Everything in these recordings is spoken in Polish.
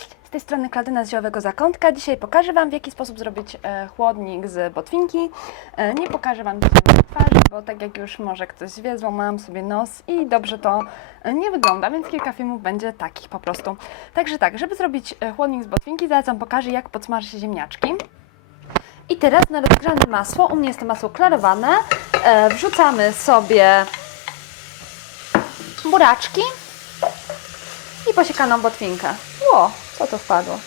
Cześć, z tej strony Kladyna z Ziołowego Zakątka. Dzisiaj pokażę Wam, w jaki sposób zrobić e, chłodnik z botwinki. E, nie pokażę Wam twarzy, bo tak jak już może ktoś wie, złamałam sobie nos i dobrze to e, nie wygląda, więc kilka filmów będzie takich po prostu. Także tak, żeby zrobić chłodnik z botwinki, zaraz Wam pokażę, jak podsmażyć ziemniaczki. I teraz na rozgrzane masło, u mnie jest to masło klarowane, wrzucamy sobie buraczki i posiekaną botwinkę. Ło, co to wpadło?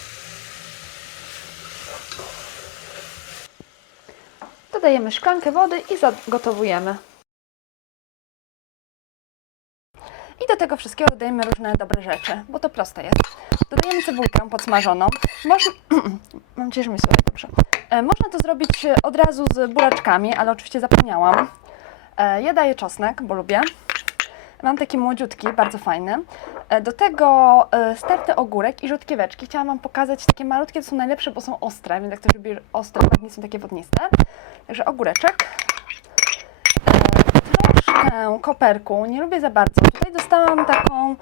Dodajemy szklankę wody i zagotowujemy. I do tego wszystkiego dodajemy różne dobre rzeczy, bo to proste jest. Dodajemy cebulkę podsmażoną. Można... Mam nadzieję, że mi słychać dobrze. E, Można to zrobić e, od razu z buraczkami, ale oczywiście zapomniałam. E, Ja daję czosnek, bo lubię. Mam taki młodziutki, bardzo fajny. E, Do tego e, starty ogórek i rzutkieweczki. Chciałam Wam pokazać takie malutkie, to są najlepsze, bo są ostre, więc jak ktoś lubi ostre, ładnie są takie wodniste. Także ogóreczek. E, Troszkę koperku, nie lubię za bardzo. Tutaj dostałam taką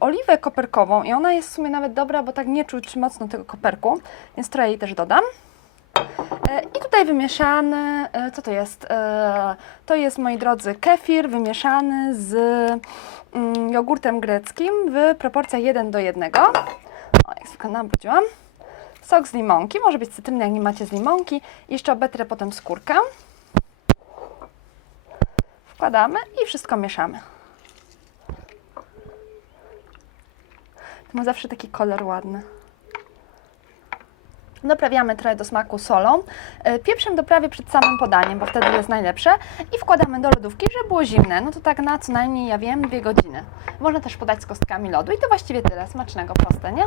oliwę koperkową i ona jest w sumie nawet dobra, bo tak nie czuć mocno tego koperku, więc trochę jej też dodam. I tutaj wymieszany, e, co to jest? E, To jest, moi drodzy, kefir wymieszany z mm, jogurtem greckim w proporcjach 1 do 1. O, jak zwykle nabrudziłam. Sok z limonki, może być cytryny, jak nie macie z limonki. Jeszcze obetrę potem skórkę. Wkładamy i wszystko mieszamy. To ma zawsze taki kolor ładny. Doprawiamy trochę do smaku solą. E, Pieprzem doprawię przed samym podaniem, bo wtedy jest najlepsze. I wkładamy do lodówki, żeby było zimne. No to tak na co najmniej, ja wiem, dwie godziny. Można też podać z kostkami lodu i to właściwie tyle. Smacznego, proste, nie?